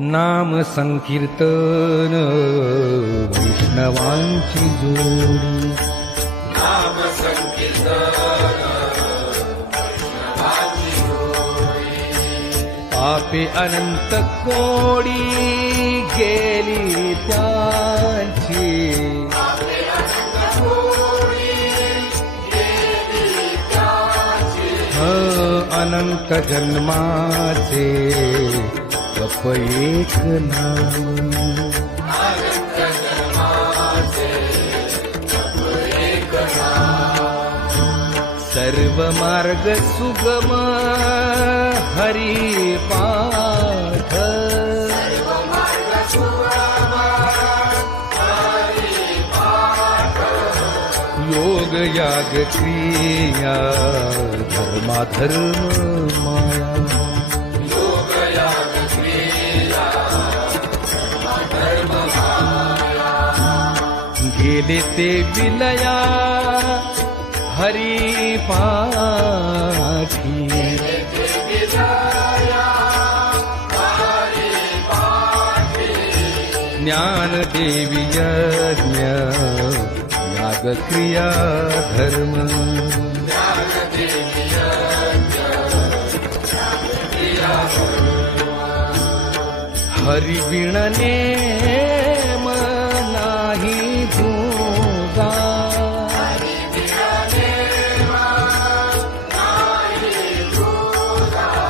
नाम संकीर्तन वैष्णवांची जोडी. नाम संकीर्तन वैष्णवांची जोडी. पापे अनंत कोडी गेली त्यांची. पापे अनंत कोडी गेली त्यांची. अनंत जन्माचे जप एक नाम. अनंत जन्माचे जप एक नाम. सर्व मार्ग सुगम हरी पाठ. सर्व मार्ग सुगम हरी पाठ. योग याग क्रिया धर्माधर्म माया. योग याग क्रिया धर्म माया. गेले ते विलया हरी पाठी. ज्ञान देवी यज्ञ याग क्रिया धर्म. हरि बिन नेम नाही धू.